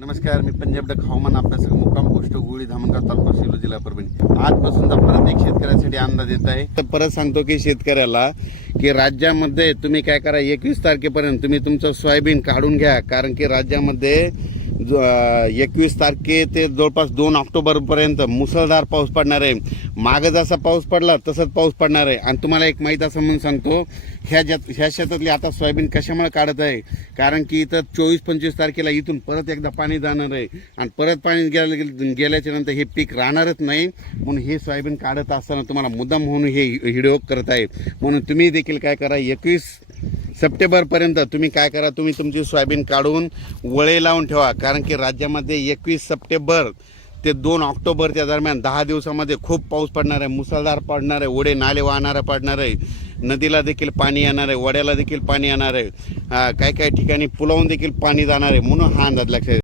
नमस्कार मी पंजाब डक हवामान अभ्यासक मुक्काम गोष्ट गोळी धामणगाव तालुका सेलू जिल्हा परभणी आजपासून परत एक शेतकऱ्यासाठी अंदाज येत आहे तर परत सांगतो की शेतकऱ्याला की राज्यामध्ये तुम्ही काय करा एकवीस तारखेपर्यंत तुम्ही तुमचं सोयाबीन काढून घ्या कारण की राज्यामध्ये एकवीस तारखे ते जवळपास दोन ऑक्टोबरपर्यंत मुसळधार पाऊस पडणार आहे मागं जसा पाऊस पडला तसंच पाऊस पडणार आहे आणि तुम्हाला एक माहीत असं म्हणून सांगतो ह्या ज्या ह्या शेतातली आता सोयाबीन कशामुळे काढत आहे कारण की इथं चोवीस पंचवीस तारखेला इथून परत एकदा पाणी जाणार आहे आणि परत पाणी गेल्या गेल्याच्या नंतर हे पीक राहणारच नाही म्हणून हे सोयाबीन काढत असताना तुम्हाला मुद्दाम म्हणून हे व्हिडिओ करत आहे म्हणून तुम्ही देखील काय करा एकवीस सप्टेंबरपर्यंत तुम्ही काय करा तुम्ही तुमची सोयाबीन काढून वळे लावून ठेवा कारण की राज्यामध्ये एकवीस सप्टेंबर ते दोन ऑक्टोबरच्या दरम्यान दहा दिवसामध्ये खूप पाऊस पडणार आहे मुसळधार पडणार आहे ओढे नाले वाहणारे पडणार आहे नदीला देखील पाणी येणार आहे वड्याला देखील पाणी येणार आहे काही काही ठिकाणी पुलावून देखील पाणी जाणार आहे म्हणून हा अंदाज लक्षात